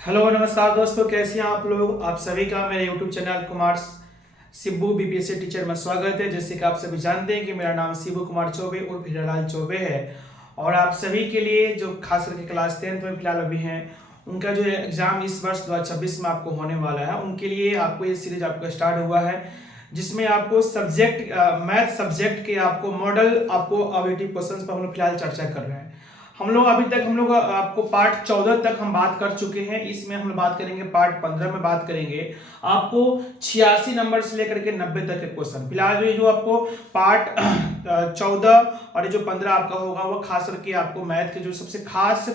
Hello नमस्कार दोस्तों, कैसे हैं आप लोग। आप सभी का मेरे YouTube channel Kumar Sibbu BPSC teacher में स्वागत है। जैसे कि आप सभी जानते हैं कि मेरा नाम शिबू कुमार चौबे उर्फ हीरालाल चौबे है और आप सभी के लिए जो खास करके क्लास 10th में फिलहाल अभी हैं, उनका जो एग्जाम इस वर्ष 2026 में आपको होने वाला है, उनके लिए आपको ये सीरीज आपको स्टार्ट हुआ है जिसमें आपको सब्जेक्ट मैथ सब्जेक्ट के आपको मॉडल आपको ऑब्जेक्टिव क्वेश्चंस पर हम लोग फिलहाल चर्चा कर रहे हैं। हम लोग आपको पार्ट 14 तक हम बात कर चुके हैं। इसमें हम लोग बात करेंगे पार्ट 15 में बात करेंगे आपको 86 नंबर से लेकर के 90 तक के क्वेश्चन। फिलहाल ये जो आपको पार्ट 14 और ये जो 15 आपका होगा वो खास करके आपको मैथ के जो सबसे खास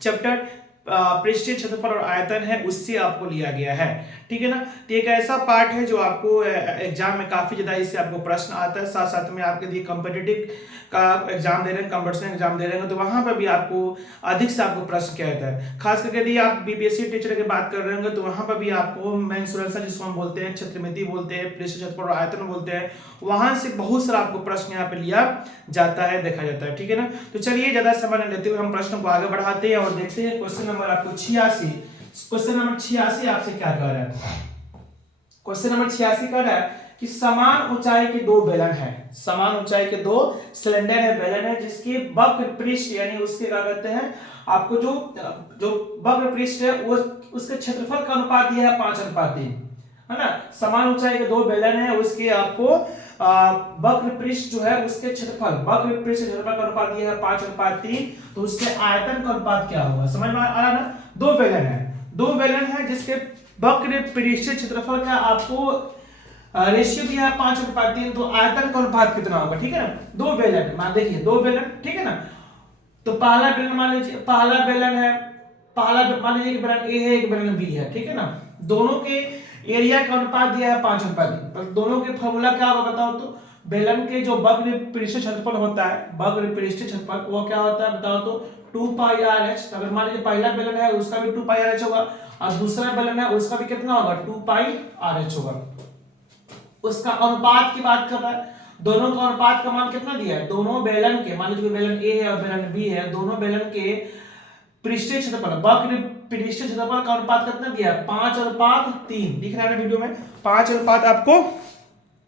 चैप्टर पृष्ठीय क्षेत्रफल और आयतन है उससे आपको लिया गया है, ठीक है ना। तो एक ऐसा पार्ट है जो आपको एग्जाम में काफी ज्यादा इससे आपको प्रश्न आता है। साथ साथ में आपके लिए कॉम्पिटिटिव का एग्जाम दे रहे हैं, कंपटीशन एग्जाम दे रहे हैं, तो वहां पर भी आपको अधिक से आपको प्रश्न क्या आता है। खास करके यदि आप बीपीएससी टीचर की बात कर रहे होंगे तो वहां पर भी आपको मेंसुरेशन जिसको हम बोलते हैं, क्षेत्रमिति बोलते हैं, पृष्ठीय क्षेत्रफल और आयतन बोलते हैं, वहां से बहुत सारा आपको प्रश्न यहाँ पे लिया जाता है, देखा जाता है, ठीक है ना। तो चलिए ज्यादा समय न लेते हुए हम प्रश्न को आगे बढ़ाते हैं और देखते हैं क्वेश्चन नंबर आपको 86। क्वेश्चन नंबर 86 आपसे क्या कह रहा है। क्वेश्चन नंबर 86 कह रहा है कि समान ऊंचाई के दो बेलन है, समान ऊंचाई के दो सिलेंडर है, बेलन है, जिसके वक्र पृष्ठ यानी उसके क्या कहते हैं आपको जो जो वक्र पृष्ठ है वो उसके क्षेत्रफल का अनुपात दिया है 5:3, है ना। समान ऊंचाई के दो बेलन है, उसके आपको वक्र पृष्ठ जो है उसके क्षेत्रफल वक्र पृष्ठ क्षेत्रफल का अनुपात दिया है 5:3, तो उसके आयतन का अनुपात क्या होगा, समझ में आ रहा है ना। दो बेलन है जिसके वक्र पृष्ठ क्षेत्रफल का आपको रेशियो दिया है 5:3, तो आयतन का अनुपात कितना होगा, ठीक है ना। दो बेलन मान देखिए, दो बेलन, ठीक है ना। तो पहला बेलन मान लीजिए, पहला बेलन है, पहला मान लीजिए एक बेलन ए है एक बेलन बी है, ठीक है ना। दोनों के एरिया का अनुपात दिया है 5:3, पर दोनों के फॉर्मूला क्या होगा बताओ तो। बेलन के जो वक्र पृष्ठ क्षेत्रफल होता है, वक्र पृष्ठ क्षेत्रफल वो क्या होता है बताओ तो 2πr(h)। अगर मान लीजिए पहला बेलन है उसका भी 2πr(h) होगा और दूसरा बेलन है उसका भी कितना होगा 2πr(h) होगा। उसका अनुपात की बात कर रहा है, दोनों का अनुपात का मान कितना दिया है, दोनों बेलन के, मान लीजिए बेलन ए है और बेलन बी है, दोनों बेलन के पृष्ठीय क्षेत्रफल वक्र पृष्ठीय क्षेत्रफल का अनुपात कितना दिया है 5:3, दिख रहा है ना वीडियो में 5 आपको,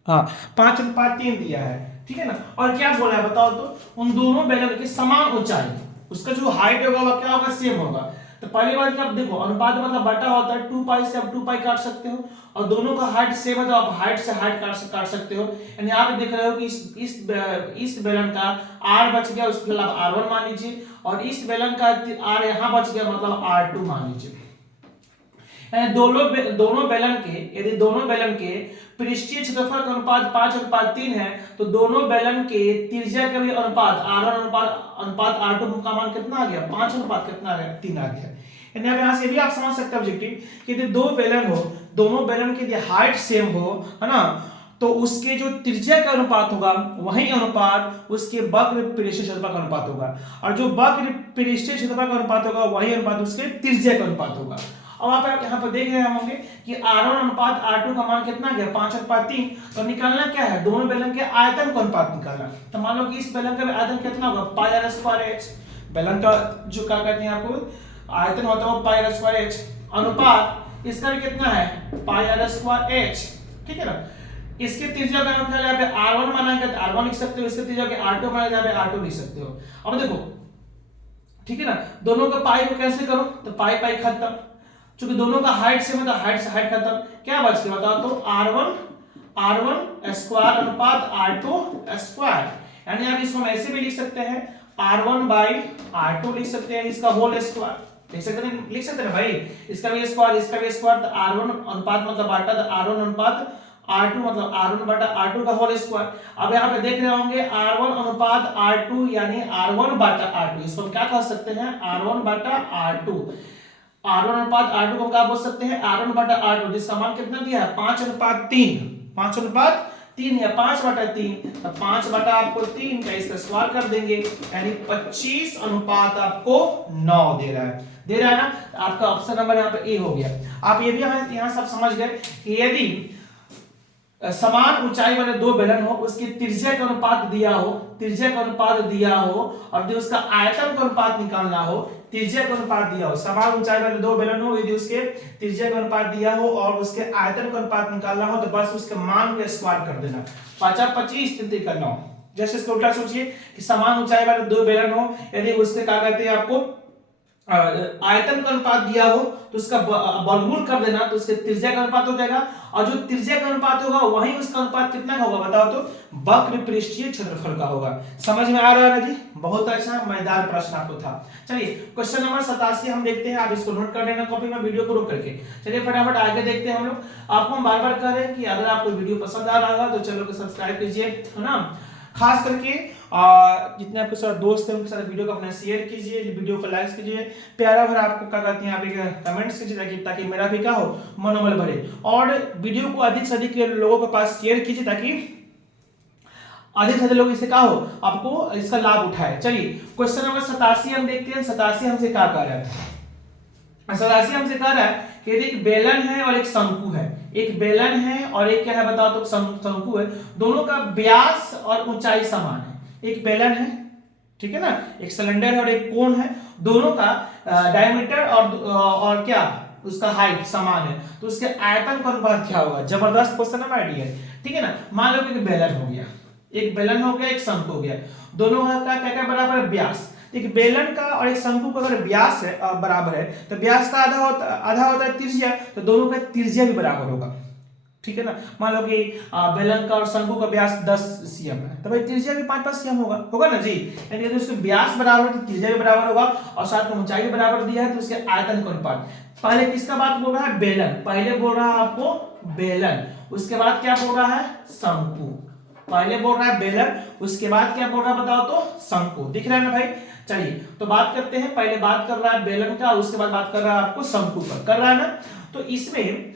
हाँ 5:3 दिया है, ठीक है ना। और क्या बोला है बताओ तो, उन दोनों बेलन की समान ऊंचाई, उसका जो हाइट होगा वो क्या होगा सेम होगा। तो पहली बात क्या, आप देखो अनुपात मतलब बटा होता है 2π से आप 2π काट सकते हो और दोनों का हाइट सेम है तो आप हाइट से हाइट काट सकते हो। यानी आप देख रहे हो कि इस बेलन का r बच गया, उसके लिए आप r1 मान लीजिए और इस बेलन का r यहां बच गया मतलब r2 मान लीजिए। दोनों बेलन के, यदि दोनों बेलन के पृष्ठीय क्षेत्रफल का अनुपात 5:3 है तो दोनों बेलन के त्रिज्या का भी अनुपात r1 अनुपात r2 का मान कितना आ गया 5 अनुपात कितना आ गया 3 आ गया। यानी अब यहाँ से भी आप समझ सकते हैं ऑब्जेक्टिव कि यदि दो बेलन हो, दोनों बेलन की यदि हाइट सेम हो, है ना, तो उसके जो त्रिज्या का अनुपात होगा वही अनुपात उसके वक्र पृष्ठीय क्षेत्रफल का अनुपात होगा और जो वक्र पृष्ठीय क्षेत्रफल का अनुपात होगा वही अनुपात उसके त्रिज्या का अनुपात होगा। अब आप यहाँ पर देख रहे होंगे कि r1 अनुपात r2 का मान कितना गया 5:3, तो निकालना क्या है, दोनों बेलन के आयतन का अनुपात निकालना। तो मान लो कि इस बेलन का आयतन कितना होगा πr²h, बेलन का जो क्या कहते हैं आपको आयतन होता है πr²h, अनुपात इसका भी कितना है πr²h, ठीक है ना। इसके त्रिज्या का मतलब यहाँ पे r1 माना है तो r1 लिख सकते हो, इसके त्रिज्या के r2 माना है यहाँ पे r2 लिख सकते हो। अब देखो ठीक है ना, दोनों का पाई को कैसे करो तो पाई पाई खत्म, चूंकि दोनों का हाइट सेम है तो हाइट से हाइट खत्म, क्या बच गया बताओ तो r1 स्क्वायर अनुपात r2 स्क्वायर। यानी आप इसको हम ऐसे भी लिख सकते हैं r1/r2 लिख सकते हैं, इसका होल स्क्वायर लिख सकते हैं भाई, इसका भी स्क्वायर तो r1 अनुपात मतलब बाटा तो r1 अनुपात r2 मतलब r1/r2 का होल स्क्वायर। अब यहाँ पे देख रहे होंगे r1 अनुपात r2 यानी r1/r2, इसको हम क्या कह सकते हैं r1/r2, r1 अनुपात r2 को क्या बोल सकते हैं r1/r2, जिसका मान कितना दिया है 5:3, 5:3 या 5/3, तो 5 आपको 3 का इसका स्क्वायर कर देंगे यानी 25 अनुपात आपको 9 दे रहा है ना। तो आपका ऑप्शन नंबर यहाँ पे ए हो गया। आप ये भी यहाँ सब समझ गए कि यदि समान ऊंचाई वाले दो बेलन हो, उसकी त्रिज्या का अनुपात दिया हो, त्रिज्या का अनुपात दिया हो, और यदि उसका आयतन का अनुपात निकालना हो, त्रिज्या का अनुपात दिया हो, समान ऊंचाई वाले दो बेलन हो, यदि उसके त्रिज्या का अनुपात दिया हो और उसके आयतन का अनुपात निकालना हो, तो बस उसके मान को स्क्वायर कर देना। 5 25 3 का 9। जैसे इसको उल्टा सोचिए कि समान ऊंचाई वाले दो बेलन हो, यदि उसके क्या कहते हैं आपको आयतन का अनुपात दिया हो तो उसका वर्गमूल कर देना, तो उसके त्रिज्या का अनुपात हो जाएगा, और जो त्रिज्या का अनुपात होगा वही उसका अनुपात कितना का होगा बताओ तो, वक्र पृष्ठीय क्षेत्रफल का होगा। समझ में आ रहा है ना जी? बहुत अच्छा मजेदार प्रश्न आपको था। चलिए क्वेश्चन नंबर 87 हम देखते हैं, आप इसको नोट कर लेना कॉपी में, वीडियो को रोक करके। चलिए फटाफट आगे देखते हैं हम लोग। आपको हम बार बार कह रहे हैं कि अगर आपको वीडियो पसंद आ रहा है तो चैनल को सब्सक्राइब कीजिए, है ना, खास करके जितने आपके साथ दोस्त हैं उनके साथ वीडियो को अपना शेयर कीजिए, वीडियो को लाइक कीजिए, प्यारा भरा आपको क्या कहते हैं आप एक कमेंट्स कीजिए, ताकि मेरा भी क्या हो, मनोबल बढ़े, और वीडियो को अधिक से अधिक लोगों के पास शेयर कीजिए ताकि अधिक से अधिक लोग इसे क्या हो, आपको इसका लाभ उठाए। चलिए क्वेश्चन नंबर 87 हम देखते हैं। 87 हमसे क्या कह रहा है? 87 हमसे कह रहा है कि एक बेलन है और एक शंकु है, एक बेलन है और एक क्या है बताओ तो, शंकु है, दोनों का व्यास और ऊंचाई समान है। एक बेलन है, ठीक है ना, एक सिलेंडर है और एक कोन है, दोनों का डायमीटर और क्या उसका हाइट समान है, तो उसके आयतन का अनुपात क्या होगा? जबरदस्त क्वेश्चन है माय डियर, ठीक है ना। मान लो कि एक बेलन हो गया, एक बेलन हो गया, एक शंकु हो गया, दोनों का क्या क्या बराबर है? व्यास। एक बेलन का और एक शंकु का अगर व्यास है बराबर है तो व्यास का आधा होता है त्रिज्या, तो दोनों का त्रिज्या भी बराबर होगा, ठीक है ना। मान लो कि बेलन का और शंकु का व्यास 10 cm है, तो भाई त्रिज्या भी 5-5 cm होगा ना जी। यानी यदि उसके व्यास बराबर है तो त्रिज्या भी बराबर होगा, और साथ में ऊंचाई भी बराबर दिया है तो उसके आयतन का अनुपात। पहले किसका बात बोल रहा है? बेलन। पहले बोल रहा है आपको बेलन, उसके बाद क्या बोल रहा है? शंकु। पहले बोल रहा है बेलन, उसके बाद क्या बोल रहा है बताओ तो? शंकु। दिख रहा है ना भाई? चलिए तो बात करते हैं, पहले बात कर रहा है बेलन का, उसके बाद बात कर रहा है आपको शंकु का, कर रहा है ना। तो इसमें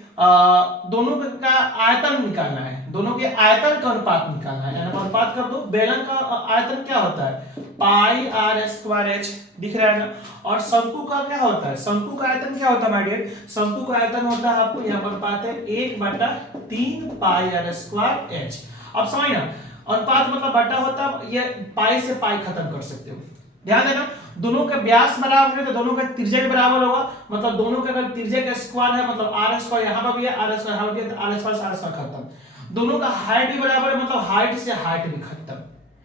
दोनों का आयतन निकालना है, दोनों के आयतन का अनुपात निकालना है, यानी अनुपात कर दो। बेलन का आयतन क्या होता है? पाई आर स्क्वायर एच, दिख रहा है ना। और शंकु का क्या होता है? शंकु का आयतन क्या होता है माय डियर? शंकु का आयतन होता है आपको यहाँ पर अनुपात है 1/3 पाई आर स्क्वायर एच। अब समझ ना, अनुपात मतलब बटा होता है, ये पाई से पाई खत्म कर सकते हो, ध्यान देना। दोनों का व्यास बराबर है तो दोनों का त्रिज्या भी बराबर होगा, मतलब दोनों का अगर त्रिज्या का स्क्वायर है मतलब आर स्क्वायर यहाँ पर भी है, आर स्क्वायर यहाँ पर भी है, तो आर स्क्वायर खत्म। दोनों का हाइट भी बराबर है, मतलब हाइट से हाइट भी खत्म।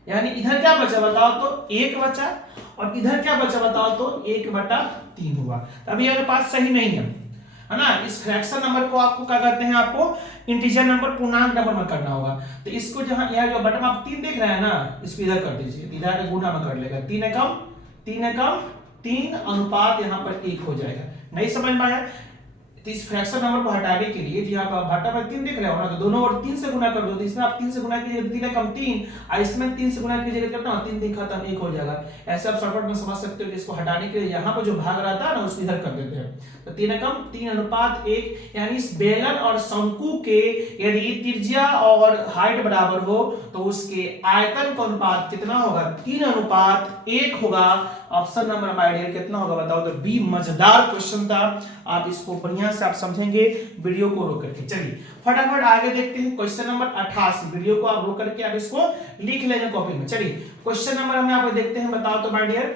यानी इधर क्या बचा बताओ तो? 1 बचा, और इधर क्या बचा बताओ तो? 1/3 हुआ। अब ये अनुपात सही नहीं है ना। इस फ्रैक्शन नंबर को आपको क्या कहते हैं? आपको इंटीजर नंबर, पूर्णांक नंबर में करना होगा। तो इसको जहां यह जो बटन आप 3 देख रहे हैं ना, इसको इधर कर दीजिए, इधर गुणा में कर लेगा। 3 एकम 3 अनुपात यहाँ पर 1 हो जाएगा। नहीं समझ में आया? तो इस फ्रैक्शन नंबर को हटाने के लिए जी आप बटा पर 3 देख रहे हो ना, तो दोनों ओर 3 से गुणा कर दो, तो इसमें आप 3 से गुणा कीजिए 3 एकम 3, और इसमें 3 से गुणा कीजिएगा कितना? 3 3 खत्म, 1 हो जाएगा। ऐसे आप शॉर्टकट में समझ सकते हो कि इसको हटाने के लिए यहाँ पर जो भाग रहता है ना उसको इधर कर देते हैं। तो 3 एकम 3 अनुपात 1, यानी इस बेलन और शंकु के यदि त्रिज्या और हाइट बराबर हो तो उसके आयतन का अनुपात कितना होगा? 3 अनुपात 1 होगा। ऑप्शन नंबर माय डियर कितना होगा बताओ तो? बी। मजेदार क्वेश्चन था, आप इसको बढ़िया से आप समझेंगे वीडियो को रोक करके। चलिए फटाफट आगे देखते हैं क्वेश्चन नंबर 88। वीडियो को आप रोक करके आप इसको लिख लेना कॉपी में। चलिए क्वेश्चन नंबर हम यहाँ पे देखते हैं, बताओ तो माय डियर।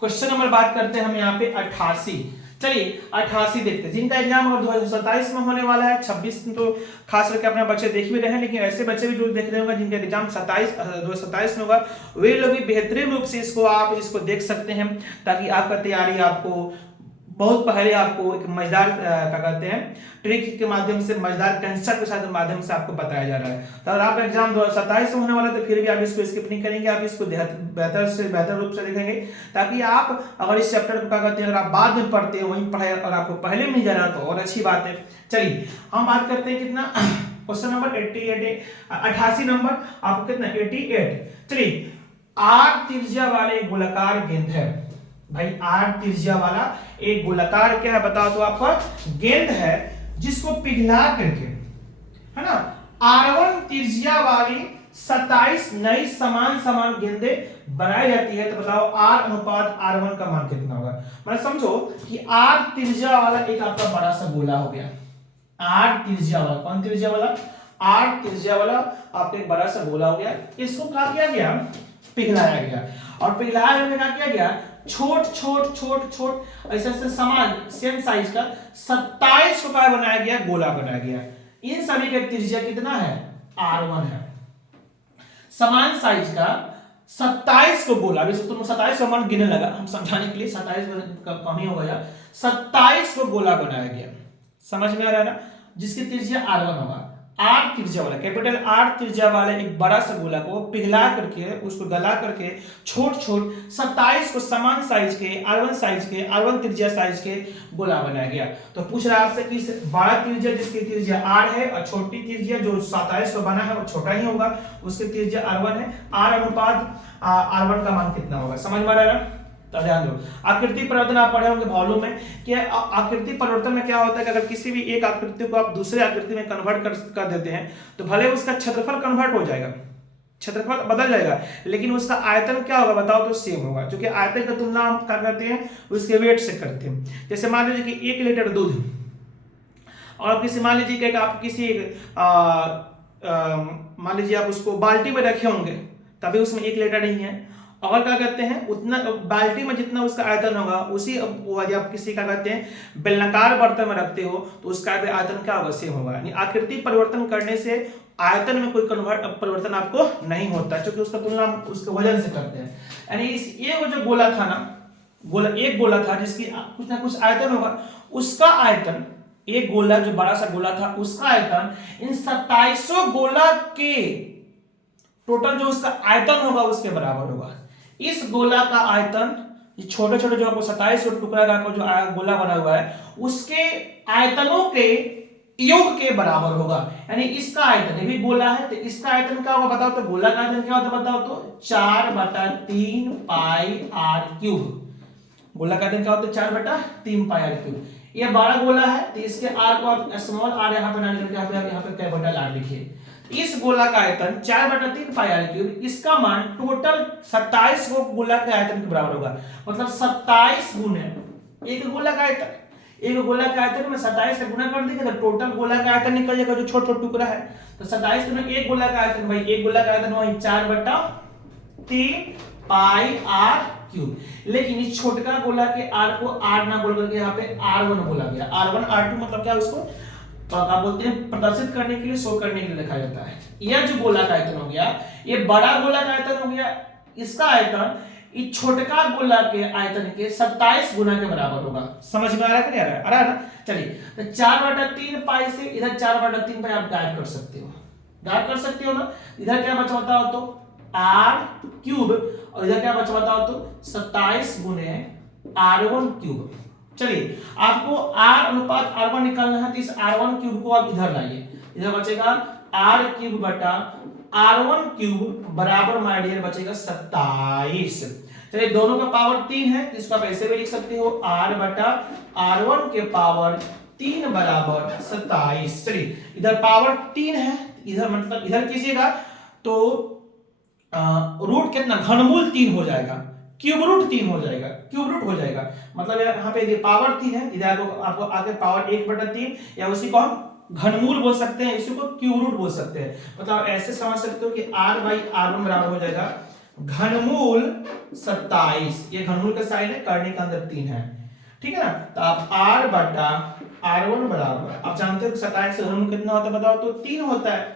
क्वेश्चन नंबर बात करते हैं हम यहाँ पे 88। चलिए 88 देखते हैं, जिनका एग्जाम अगर 2027 में होने वाला है, 26 तो खास करके अपने बच्चे देख भी रहे हैं, लेकिन ऐसे बच्चे भी जो देख रहे होंगे जिनका एग्जाम 2027 में होगा, वे लोग भी बेहतरीन रूप से इसको देख सकते हैं, ताकि आपका तैयारी आपको बहुत पहले आपको एक मजेदार क्या कहते हैं ट्रिक के माध्यम से, मजेदार कंसेप्ट के साथ माध्यम से आपको बताया जा रहा है। तो अगर आपका एग्जाम 2027 में होने वाला है तो फिर भी आप इसको स्किप नहीं करेंगे, आप इसको बेहतर से बेहतर रूप से देखेंगे, ताकि आप अगर इस चैप्टर को क्या कहते हैं अगर आप बाद में पढ़ते हैं वहीं पढ़ाई अगर आपको पहले मिल जा रहा तो और अच्छी बात है। चलिए हम बात करते हैं कितना, क्वेश्चन नंबर 88 नंबर आपको कितना 88। चलिए आर त्रिज्या वाले गोलाकार गेंद है भाई, आर त्रिज्या वाला एक गोलाकार क्या है बताओ तो आपका गेंद है, जिसको पिघला करके, है ना, R1 त्रिज्या वाली 27 नई समान गेंदें बनाई जाती है। तो बताओ R अनुपात R1 का मान कितना होगा? मतलब समझो कि R त्रिज्या वाला एक आपका बड़ा सा गोला हो गया, R त्रिज्या वाला, कौन त्रिज्या वाला? आर त्रिज्या वाला आपका एक बड़ा सा गोला हो गया, इसको क्या किया गया, पिघलाया गया, और पिघलाया में क्या किया गया, छोट छोट छोट छोट ऐसे ऐसे समान सेम साइज का 27 को क्या बनाया गया, गोला बनाया गया। इन सभी का त्रिज्या कितना है, R1 है। समान साइज का 27 को गोला, अभी तुम 27 को मन गिनने लगा, हम समझाने के लिए 27 कम ही हो गया, 27 को गोला बनाया गया। समझ में आ रहा है ना, जिसकी त्रिज्या R1 होगा। आर त्रिज्या वाला, कैपिटल आर त्रिज्या वाला एक बड़ा सा गोला को पिघला करके, उसको गला करके छोट छोट 27 को समान साइज के R1 साइज के, R1 त्रिज्या साइज के गोला बनाया गया। तो पूछ रहा है आपसे कि बड़ा त्रिज्या जिसकी त्रिज्या R है और छोटी त्रिज्या जो 27 को बना है वो छोटा ही होगा, उसकी त्रिज्या R1 है, R अनुपात R1 का मान कितना होगा, समझ में आ रहा है। तो ध्यान दो, आकृति परिवर्तन आप पढ़े होंगे वॉल्यूम में कि आकृति परिवर्तन में क्या होता है कि अगर किसी भी एक आकृति को आप दूसरे आकृति में कन्वर्ट कर देते हैं तो भले उसका क्षेत्रफल कन्वर्ट हो जाएगा, क्षेत्रफल बदल जाएगा, लेकिन उसका आयतन क्या होगा बताओ, तो सेम होगा, क्योंकि आयतन की तुलना हम क्या करते हैं, उसके वेट से करते हैं। जैसे मान लीजिए कि 1 लीटर दूध, और किसी मान लीजिए कि आप किसी मान लीजिए आप उसको बाल्टी में रखे होंगे, तभी उसमें 1 लीटर नहीं है, और क्या कहते हैं उतना बाल्टी में जितना उसका आयतन होगा उसी, आप किसी का कहते हैं बेलनाकार बर्तन में रखते हो तो उसका आयतन क्या होगा, सेम होगा। यानी आकृति परिवर्तन करने से आयतन में कोई परिवर्तन आपको नहीं होता, क्योंकि उसका तुलना उसके वजन से करते हैं। यानी इस ये जो गोला था ना, एक गोला था जिसकी कुछ ना कुछ आयतन होगा, उसका आयतन, एक गोला जो बड़ा सा गोला था उसका आयतन इन 2700 गोला के टोटल जो उसका आयतन होगा उसके बराबर होगा। इस गोला का आयतन, ये छोटे छोटे जो आपको 27 टुकड़ा का जो गोला बना हुआ है उसके आयतनों के योग के बराबर होगा। यानी इसका आयतन, ये भी गोला है तो इसका आयतन क्या होगा बताओ, तो गोला का आयतन क्या होता है बताओ, तो 4/3 पाई r क्यूब। गोला का आयतन क्या होता है, 4/3 पाई r क्यूब। ये बड़ा गोला है तो इसके r को आप स्मॉल r यहाँ पे ना लिख करके यहाँ पे कैपिटल R लिखिए। इस गोला का आयतन 4/3 पाई r क्यूब, इसका मान टोटल 27 को गोला के आयतन के बराबर होगा। मतलब 27 गुने एक गोला का आयतन, एक गोला के आयतन में 27 से गुना कर देंगे तो टोटल गोला का आयतन निकल जाएगा, जो छोटा टुकड़ा है। तो 27 गुना एक गोला का आयतन, भाई एक गोला का आयतन वही 4/3 पाई r क्यूब। लेकिन इस छोटका गोला के r को r ना बोल करके यहाँ पे r1 बोला गया। r1 r2 मतलब क्या, उसको क्या बोलते हैं, प्रदर्शित करने के लिए, शो करने के लिए लिखा जाता है। यह जो गोला का आयतन हो गया, ये बड़ा गोला का आयतन हो गया, इसका आयतन इस छोटका गोला के आयतन के 27 गुना के बराबर होगा। समझ में आ रहा है कि नहीं आ रहा है? आ रहा है ना। चलिए, तो 4/3 पाई से इधर 4/3 पाई आप गायब कर सकते हो, गायब कर सकते हो ना। इधर क्या बचा बताओ तो r क्यूब, और इधर क्या बचा बताओ तो 27 गुने r1 क्यूब। चलिए, आपको r अनुपात r1 निकालना है तो इस r1 क्यूब को आप इधर लाइए, इधर बचेगा r क्यूब बटा r1 क्यूब बराबर माय डियर बचेगा 27। चलिए, दोनों का पावर 3 है तो इसको आप ऐसे भी लिख सकते हो, r बटा r1 के पावर 3 बराबर 27। चलिए, इधर पावर 3 है, इधर मतलब इधर कीजिएगा तो रूट कितना, घनमूल 3 हो जाएगा, क्यूब रूट 3 हो जाएगा, क्यूब रूट हो जाएगा। मतलब यहाँ पे पावर 3 है, इधर आपको आगे पावर 1/3, या उसी को हम घनमूल बोल सकते हैं, इसी को क्यूब रूट बोल सकते हैं। मतलब ऐसे समझ सकते हो कि r/r1 बराबर हो जाएगा घनमूल 27। ये घनमूल का साइन है, करने के अंदर 3 है, ठीक है ना। तो आप r बटा r1 बराबर, आप जानते हो 27 का घनमूल कितना होता है बताओ तो 3 होता है।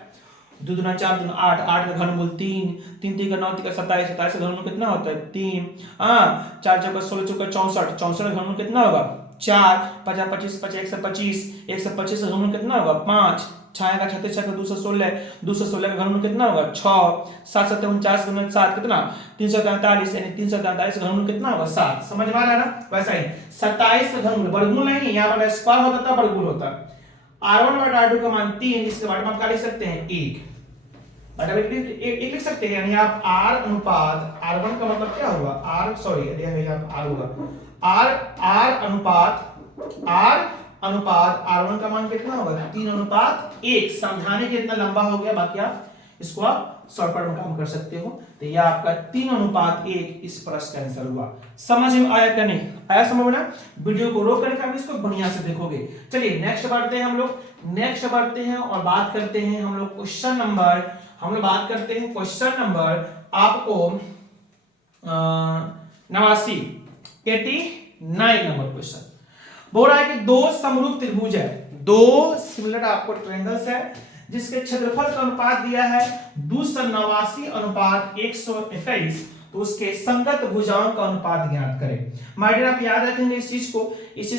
2 दूना 4 दूना 8, 8 का घनमूल 3, 3 3 का 9, 3 का 27, 27 का घनमूल कितना होता है 3। हाँ, 4 4 का 16, 4 का 64, 64 का घनमूल कितना होगा 4, 5 25, 125, 125 का घनमूल कितना होगा 5, 6 का 36, 6 का 216, 216 का घनमूल कितना होगा 6, 7 7 49 गुना 7 कितना 343, यानी 343 का घनमूल कितना होगा 7। समझ में आ रहा है ना। वैसा ही 27 का घनमूल, वर्गमूल नहीं, यहाँ पर स्क्वायर होता था, वर्गमूल होता। r1 बटा r2 का मान 3, जिसके बारे में आप क्या लिख सकते हैं 1 बटा एक लिख सकते हैं। यानी आप r अनुपात r1 का मतलब क्या होगा r, सॉरी यहाँ r होगा r अनुपात r1 का मान कितना होगा 3/1। समझाने के इतना लंबा हो गया, बाकी आप इसको आप शॉर्टकट में काम कर सकते हो। तो यह आपका 3:1 इस प्रश्न का आंसर हुआ। समझ में आया क्या नहीं आया? समझ में ना? वीडियो को रोक करके आप इसको बढ़िया से देखोगे। चलिए नेक्स्ट बढ़ते हैं हम लोग, नेक्स्ट बढ़ते हैं और बात करते हैं हम लोग क्वेश्चन नंबर, हम लोग बात करते हैं क्वेश्चन नंबर आपको 89 नंबर क्वेश्चन। बोल रहा है कि दो समरूप त्रिभुज है, दो सिमिलर आपको ट्रायंगल्स है जिसके क्षेत्रफल का अनुपात दिया है 289:121, तो उसके संगत भुजाओं का अनुपात ज्ञात करें। माय डियर आप याद रखेंगे इस चीज को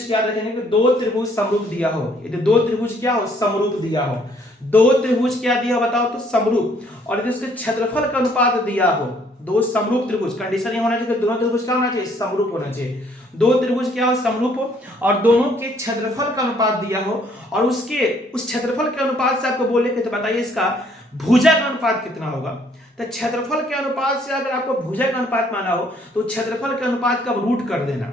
याद रखेंगे कि दो त्रिभुज समरूप दिया हो, यदि दो त्रिभुज क्या हो? समरूप दिया हो। दो त्रिभुज क्या दिया बताओ तो? समरूप। और यदि उसके क्षेत्रफल का अनुपात दिया हो, दो समरूप त्रिभुज, कंडीशन ये होना चाहिए कि दोनों त्रिभुज क्या होना चाहिए? समरूप होना चाहिए। दो त्रिभुज क्या हो? समरूप हो, और दोनों के क्षेत्रफल का अनुपात दिया हो, और उसके उस क्षेत्रफल के अनुपात से आपको बोले कि तो बताइए इसका भुजा का अनुपात कितना होगा। तो क्षेत्रफल के अनुपात से अगर आपको भुजा का अनुपात माना हो तो क्षेत्रफल के अनुपात का रूट कर देना।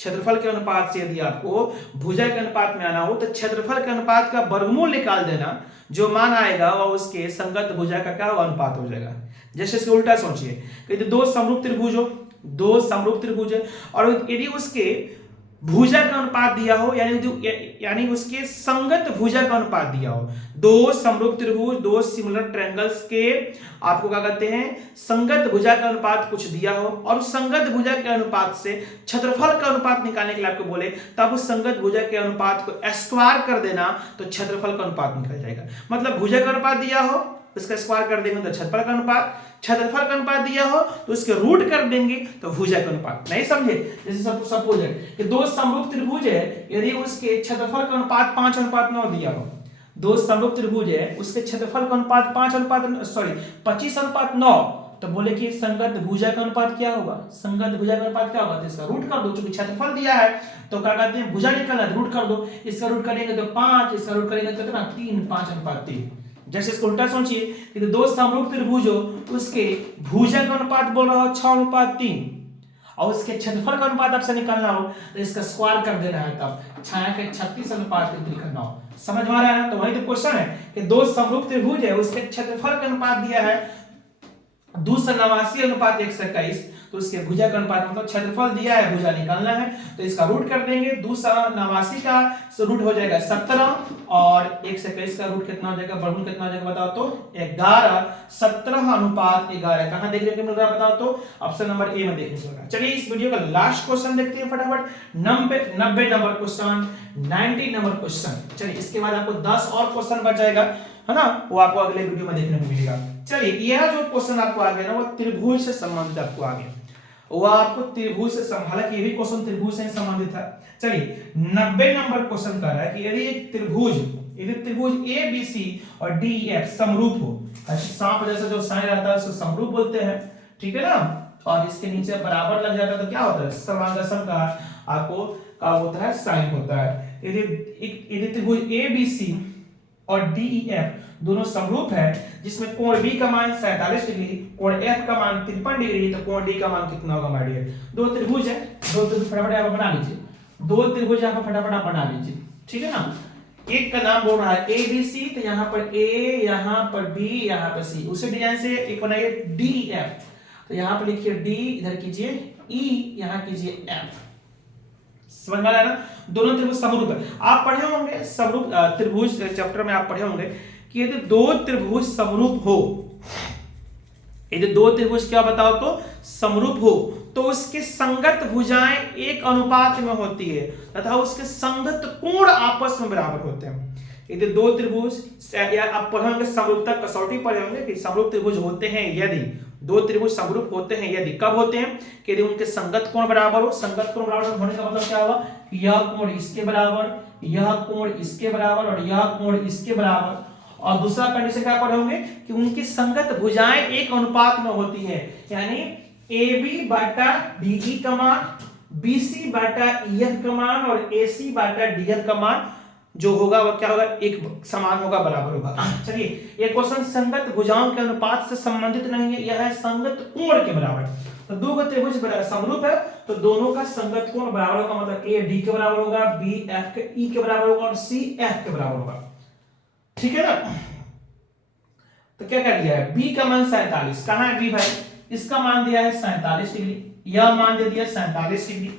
क्षेत्रफल के अनुपात से यदि आपको भुजा के अनुपात में आना हो तो क्षेत्रफल के अनुपात का वर्गमूल निकाल देना, जो मान आएगा वह उसके संगत भुजा का क्या अनुपात हो जाएगा। जैसे इसके उल्टा सोचिए, यदि दो समरूप त्रिभुज हो, दो समरूप त्रिभुज है, और यदि उसके भुजा का अनुपात दिया हो, यानी उसके संगत भुजा का अनुपात दिया हो, दो समरूप त्रिभुज, दो सिमिलर ट्रायंगल्स के आपको क्या कहते हैं? संगत भुजा का अनुपात कुछ दिया हो, और उस संगत भुजा के अनुपात से क्षेत्रफल का अनुपात निकालने के लिए आपको बोले, तब उस संगत भुजा के अनुपात को स्क्वायर कर देना तो क्षेत्रफल का अनुपात निकल जाएगा। मतलब भुजा का अनुपात दिया हो, इसका स्क्वायर कर देंगे तो क्षेत्रफल का अनुपात, क्षेत्रफल का अनुपात दिया हो तो उसके रूट कर देंगे तो भुजा का अनुपात। नहीं समझे? जैसे सपोज है कि दो समरूप त्रिभुज है, यदि उसके क्षेत्रफल का अनुपात 5:9 दिया हो, दो समरूप त्रिभुज है उसके क्षेत्रफल का अनुपात 25:9, तो बोले कि संगत भुजा का अनुपात क्या होगा? संगत भुजा का अनुपात क्या होगा? तो इसका रूट कर दो, चूंकि क्षेत्रफल दिया है तो क्या कहते हैं? भुजा निकालना है, रूट कर दो। इसका रूट करेंगे तो 5, इसका रूट करेंगे तो कितना? 3, 5:3। जैसे इसको उल्टा सोचिए कि दो समरूप त्रिभुज हो, उसके भुजा का अनुपात बोल रहा हो 6:3, और उसके क्षेत्रफल का अनुपात आपसे निकालना हो तो इसका स्क्वायर कर देना है, तब 6 के 36:3 करना हो। समझ में आ रहा है ना? तो वही तो क्वेश्चन है कि दो समरूप त्रिभुज है, उसके क्षेत्रफल का अनुपात दिया है 289:121, तो उसके भुजा का अनुपात मतलब क्षेत्रफल दिया है, भुजा निकालना है, तो इसका रूट कर देंगे। 289 का रूट हो जाएगा 17, और 121 का रूट कितना हो जाएगा? वर्गमूल कितना हो जाएगा बताओ तो? 11। 17:11 कहां देखने को मिल रहा है बताओ तो? ऑप्शन नंबर ए में देखने को मिल रहा है। चलिए इस वीडियो का लास्ट क्वेश्चन देखते हैं फटाफट। 90 नंबर क्वेश्चन, 90 नंबर क्वेश्चन। चलिए इसके बाद आपको 10 और क्वेश्चन बच जाएगा, है ना? वो आपको अगले वीडियो में देखने को मिलेगा। चलिए यह जो क्वेश्चन आपको आ गया ना, वो त्रिभुज से संबंधित आपको आ गया, वो आपको त्रिभुज से हालांकि ये भी क्वेश्चन त्रिभुज से संबंधित है। चलिए 90 नंबर क्वेश्चन कर रहा है कि यदि एक त्रिभुज ABC और DEF समरूप हो, सांप जैसा जो साइन रहता है उसको समरूप बोलते हैं, ठीक है ना? और इसके नीचे बराबर लग जाता है तो क्या होता है? समांगसम का आपको का होता है साइन होता है। यदि त्रिभुज ABC और DEF दोनों समरूप है, जिसमें कोण B का मान 47 डिग्री, कोण F का मान 53 डिग्री, तो कोण D का मान कितना होगा माय डियर? दो त्रिभुज है, दो त्रिभुज फटाफट आप बना लीजिए, दो त्रिभुज यहाँ पर फटाफट आप बना लीजिए, ठीक है ना? एक का नाम बोल रहा है ABC, तो यहाँ पर A, यहाँ पर B, यहाँ पर C। उसी डिजाइन से एक बनाइए DEF, तो यहाँ पर लिखिए D, इधर कीजिए E, यहाँ कीजिए F। समझ में आ रहा है ना? दोनों त्रिभुज समरूप है। आप पढ़े होंगे समरूप त्रिभुज चैप्टर में, आप पढ़े होंगे कि यदि दो त्रिभुज समरूप हो, यदि दो त्रिभुज क्या बताओ तो? समरूप हो, तो उसके संगत भुजाएं एक अनुपात में होती है तथा उसके संगत कोण आपस में बराबर होते हैं। यदि दो त्रिभुज, या आप पढ़े होंगे समरूपता कसौटी पढ़े होंगे कि समरूप त्रिभुज होते हैं यदि, दो त्रिभुज समरूप होते हैं यदि, कब होते हैं? कि यदि उनके संगत कोण बराबर हो। संगत कोण बराबर होने का मतलब क्या होगा? यह कोण इसके बराबर, यह कोण इसके बराबर, और यह कोण इसके बराबर। और दूसरा कंडीशन क्या पढ़े होंगे कि उनकी संगत भुजाएं एक अनुपात में होती है, यानी AB/DE का मान, BC/EF का मान, और AC/DF का मान जो होगा वह क्या होगा? एक समान होगा, बराबर होगा। चलिए ये क्वेश्चन संगत भुजाओं के अनुपात से संबंधित नहीं है, यह है संगत कोण के बराबर। तो दो त्रिभुज समरूप है तो दोनों का संगत कोण बराबर होगा, मतलब A D के बराबर होगा, B F के E के बराबर होगा, और C F के बराबर होगा, ठीक है ना? तो क्या कर दिया है, बी का मान 47, कहाँ है बी भाई, इसका मान दिया है 47 डिग्री, यह मान दे दिया 47 डिग्री,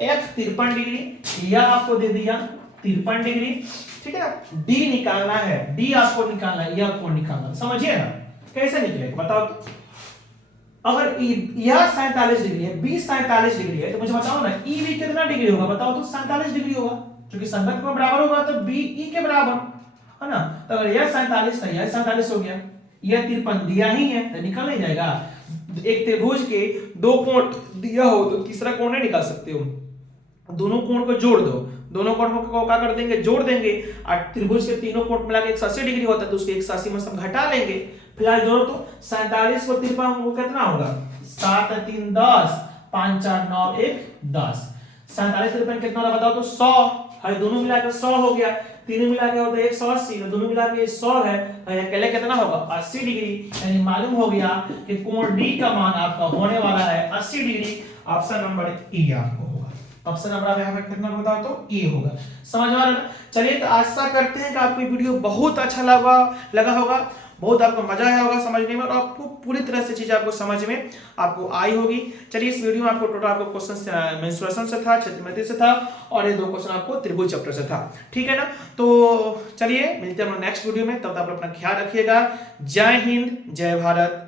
एफ 53 डिग्री, यह आपको दे दिया 53 डिग्री, ठीक है ना। डी निकालना है, डी आपको निकालना है, यह कोण निकालना, समझिए ना कैसे निकलेगा बताओ तो। अगर यह 47 डिग्री है, बी 47 डिग्री है, तो मुझे बताओ ना ई बी कितना डिग्री होगा, बताओ तो 47 डिग्री होगा, क्योंकि संगत कोण बराबर होगा तो बी ई के बराबर है ना। तो अगर यह 47 था, यह 47 हो गया, यह 53 दिया ही है तो निकल नहीं जाएगा। एक त्रिभुज के दो कोण दिया हो तो तीसरा कोण नहीं निकाल सकते हो, दोनों कोण को जोड़ दो, दोनों कोण को क्या कर देंगे, जोड़ देंगे, और त्रिभुज के तीनों कोण मिला के 180 डिग्री होता है तो उसके 180 में से हम घटा लेंगे। फिलहाल जोड़ो तो 47 को 53 को कितना होगा, 7 3 10, 5 4 9 1 10, 47 53 कितना होगा बताओ तो 100 है, दोनों मिला के 100 हो गया, तीनों मिला के होता है 180, दोनों मिला के 100 है, अकेले कितना होगा 80 डिग्री, यानी मालूम हो गया कि कोण डी का मान आपका होने वाला है 80 डिग्री। ऑप्शन नंबर ई आपको होगा, ऑप्शन नंबर यहाँ पे कितना बताओ तो ई होगा। समझ आ रहा है। चलिए तो आशा करते हैं कि आपको वीडियो बहुत अच्छा लगा होगा, बहुत आपको मजा आया होगा समझने में, और आपको पूरी तरह से चीज आपको समझ में आपको आई होगी। चलिए इस वीडियो में आपको टोटल आपको क्वेश्चन मेंस्ट्रुएशन से था, क्षेत्रमति से था, और ये 2 क्वेश्चन आपको त्रिभुज चैप्टर से था, ठीक है ना। तो चलिए मिलते हैं हम नेक्स्ट वीडियो में, तब तक आप अपना ख्याल रखिएगा। जय हिंद, जय भारत।